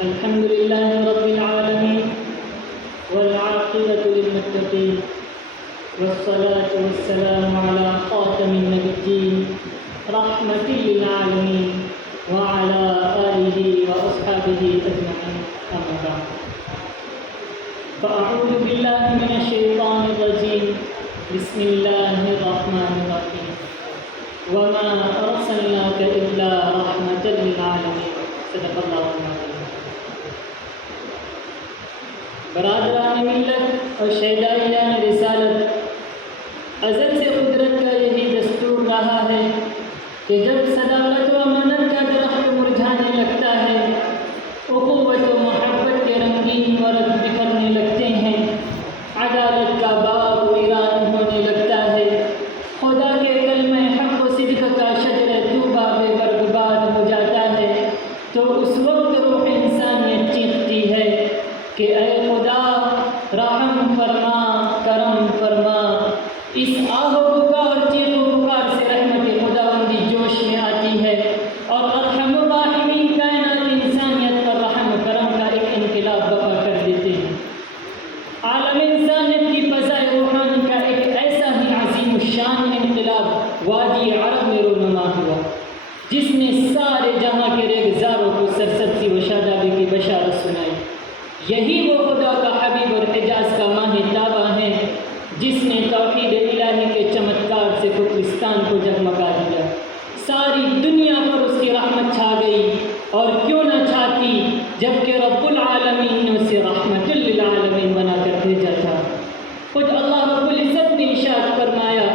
الحمد لله رب العالمين والعاقبة للمتقين والصلاة والسلام على خاتم النبيين رحمة للعالمين وعلى آله وأصحابه أجمعين أما بعد فأعوذ بالله من الشيطان الرجيم بسم الله الرحمن الرحيم وما أرسلناك إلا رحمة للعالمين صدق الله العظيم. برادران ملت اور شہدائیان رسالت، ازل سے قدرت کا یہی دستور رہا ہے کہ جب صداقت و امانت کا درخت مرجھانے لگتا ہے، اخوت و محبت کے رنگین ورق بکھرنے لگتے ہیں، عدالت کا باغ ویران ہونے لگتا ہے، خدا کے کلمہ حق و صدق کا شجر طوبہ بے برباد ہو جاتا ہے، تو اس وقت روح انسانیت چیختی ہے کہ اے خدا رحم فرما، کرم فرما. اس آہ و پکار، چیخ و پکار سے رحمت خداوندی جوش میں آتی ہے اور ارحم الراحمین کائنات انسانیت پر رحم و کرم کا ایک انقلاب برپا کر دیتے ہیں. عالم انسانیت کی فضائے روحانی کا ایک ایسا ہی عظیم الشان انقلاب وادی عرب میں رونما ہوا، جس نے سارے جہاں کے ریگزاروں کو سرسبزی و شادابی کی بشارت سنائی. یہی وہ خدا کا حبیب اور حجاز کا ماہ تابہ ہے جس نے توحید الہی کے چمتکار سے ترکستان کو جگمگا دیا. ساری دنیا پر اس کی رحمت چھا گئی، اور کیوں نہ چھاتی جبکہ رب العالمین نے اسے رحمت للعالمین بنا کر بھیجا تھا. خود اللہ رب العزت نے ارشاد فرمایا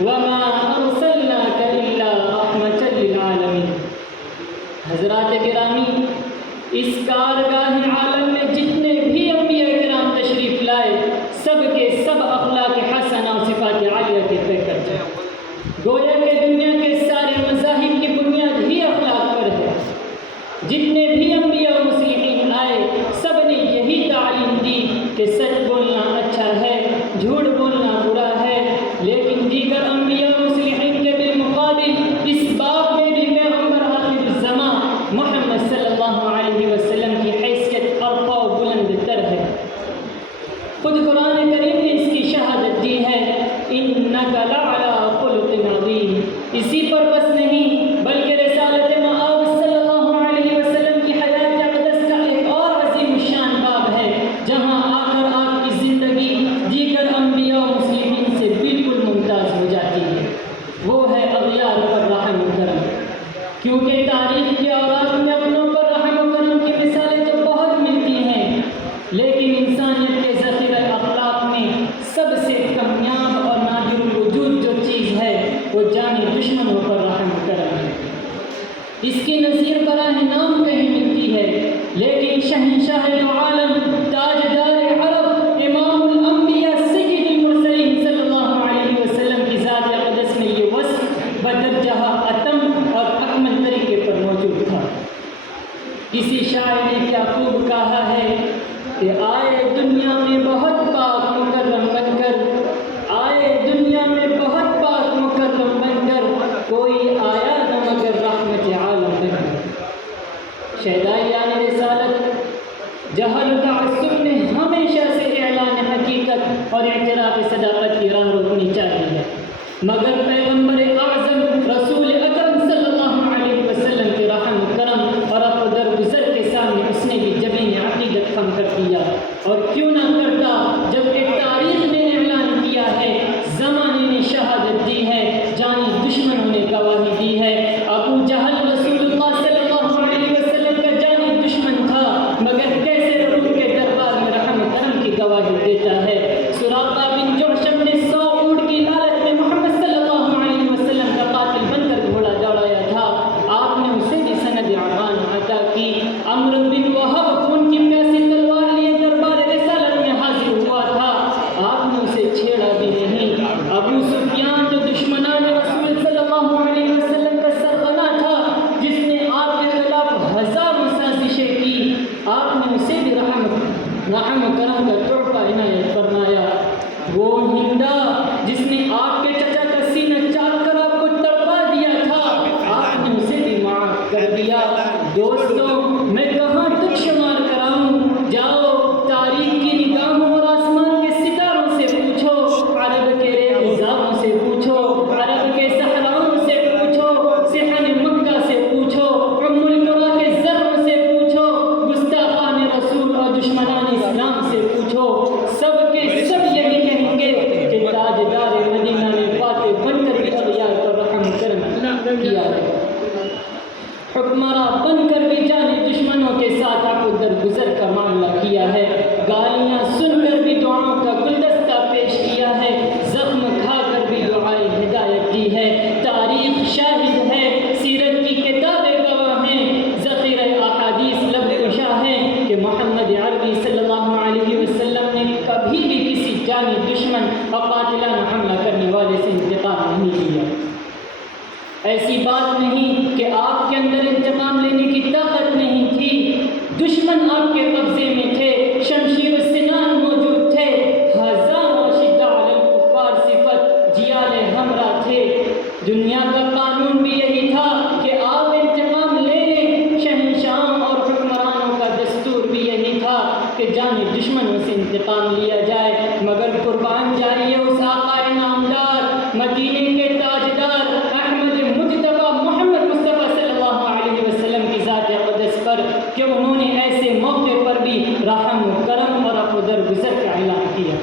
وما ارسلناک الا رحمت للعالمین. حضرات گرامی، اس کارگاہ عالم میں جتنے بھی انبیاء کرام تشریف لائے، سب کے سب اخلاق حسنہ و صفات عالیہ کے پیکر تھے. گویا کہ دنیا کے سارے مذاہب کی بنیاد ہی اخلاق پر ہے. جتنے بھی انبیاء و مصلحین آئے، سب نے یہی تعلیم دی کہ سچ بولنا اچھا ہے، جھوٹ بولنا برا ہے. لیکن دیگر انبیاء و مصلحین کے بالمقابل اس باب میں بھی پیغمبر آخر الزمان محمد صلی اللہ علیہ وسلم کی حیثیت ارفع و بلند تر ہے. خود قرآن کریم نے اس کی شہادت دی ہے انک لعلی خلق عظیم. اسی پر بس نہیں بلکہ رسالت مآب صلی اللہ علیہ وسلم کی حیات اقدس کا ایک اور عظیم الشان باب ہے جہاں آ کر آپ کی زندگی دیگر انبیاء و مسلمین سے بالکل ممتاز ہو جاتی ہے. وہ ہے اغیار پر رحم و کرم. کیونکہ تاریخ کے اوراق میں اپنوں پر رحم و کرم کی مثالیں تو بہت ملتی ہیں، لیکن انسانیت کے ذخیرہ اخلاق میں سب سے کامیاب اور نادر الوجود جو چیز ہے وہ جانی دشمنوں پر رحم و کرم ہے. اس کی نظیر براہ نام کہیں ملتی ہے، لیکن شہنشاہ دو عالم، تاجدار عرب، امام الانبیاء، سید المرسلین صلی اللہ علیہ وسلم کی ذات اقدس میں یہ وصف بدرجہ اتم اور اکمل طریقے پر موجود تھا. کسی شاعر نے کیا خوب کہا ہے کہ آئے دنیا میں بہت پاک مکرم بن کر، آئے دنیا میں بہت پاک مکرم بن کر، کوئی آیا نہ مگر رحمت عالم بن کر. شہدائیان رسالت، جہل و تعصب نے ہمیشہ سے اعلان حقیقت اور اعتراف صداقت کی راہ روکنی چاہیے ہے، مگر پیغمبر اعظم رسول اکرم صلی اللہ علیہ وسلم کے رحم کرم اور اپنے درگزر کے سامنے اس نے بھی جبین عقیدت خم کر دیا. اور کیوں نہ کرتا جبکہ تاریخ نے اعلان کیا ہے، زمانے نے شہادت دی ہے، جانی دشمنوں نے گواہی دی ہے. ابو جہل رسول اللہ صلی اللہ علیہ وسلم کا جانی دشمن تھا، مگر کیسے روح کے دربار میں رحم کرم کی گواہی دیتا ہے. سراقہ بن جوشم نے 100 اونٹ کی لالچ میں محمد صلی اللہ علیہ وسلم کا قاتل بن کر گھوڑا دوڑایا تھا. آپ نے اسے بھی سند اعان عطا کی. عمرو بن وہب خون کی پیاسی تلوار لیے دربار رسالت میں حاضر ہوا تھا، آپ نے اسے چھیڑا بھی نہیں. ابو سفیان جو دشمنان رسول صلی اللہ علیہ وسلم کا سرغنہ تھا، جس نے آپ کے خلاف 1000 سازشیں کی، آپ نے اسے بھی رحم کرم کا تحفہ عنایت فرمایا. وہ ہندا جس نے آپ کے چچا کا سینہ چاک کر آپ کو تڑپا دیا تھا، آپ نے اسے بھی معاف کر دیا. دوستوں، میں کہاں تک شمار کیا ہے، حکمراں بن کر بھی جانے دشمنوں کے ساتھ آپ کو درگزر کا معاملہ کیا ہے، گالیاں سن کر بھی دعاؤں کا گلدستہ پیش کیا ہے، زخم کھا کر بھی دعائیں ہدایت دی ہے، تاریخ شاہد ہے، سیرت کی کتابیں گواہ ہیں، ذخیرہ احادیث لب گشا ہیں کہ محمد عربی صلی اللہ علیہ وسلم نے کبھی بھی کسی جانی دشمن اور قاتلانہ حملہ کرنے والے سے انتقام نہیں لیا۔ ایسی بات نہیں کہ آپ کے اندر انتقام لینے کی طاقت نہیں تھی، دشمن آپ کے قبضے میں تھے، شمشیر السنان موجود تھے، ہزاروں اشداء علی الکفار صفت جیال ہمراہ تھے۔ دنیا کا قانون بھی یہی تھا کہ آپ انتقام لے لیں، شہنشاہوں اور حکمرانوں کا دستور بھی یہی تھا کہ جان دشمنوں سے انتقام لیا جائے، مگر قربان جائیے اس آقا نامدار، مدینے کے تاجدار، احمد مجتبی محمد مصطفیٰ صلی اللہ علیہ وسلم کی ذات اقدس پر کہ انہوں نے ایسے موقع پر بھی رحم و کرم اور عفو درگزر کا اعلان کیا۔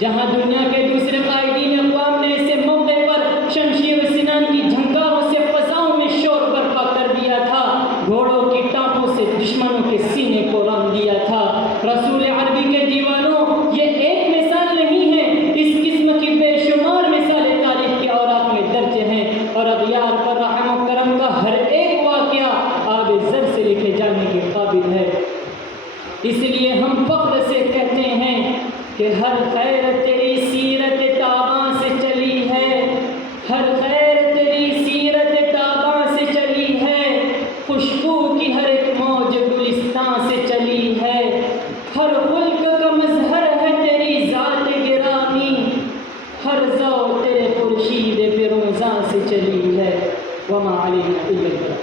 جہاں دنیا کے دوسرے قائدین اقوام نے ایسے موقع پر شمشیر سنان کی جھنکاروں سے فضاؤں میں شور برپا کر دیا تھا، گھوڑوں کی ٹانپوں سے دشمنوں کے سینے کو رون دیا تھا۔ رسول عربی کے دیوانوں، یہ ایک مثال نہیں ہے، اس قسم کی بے شمار مثالیں تاریخ کے اوراق میں درج ہیں، اور اغیار پر رحم و کرم کا ہر ایک واقعہ آب زر سے لکھے جانے کے قابل ہے۔ اس لیے ہم فخر سے کہتے ہیں کہ ہر خیر تیری سیرت تاباں سے چلی ہے، ہر خیر تیری سیرت تاباں سے چلی ہے، خوشبو کی ہر ایک موج گلستان سے چلی ہے، ہر خلق کا مظہر ہے تیری ذات گرامی، ہر ذو تیرے خورشید فروزاں سے چلی ہے، وما علینا الا البلاغ۔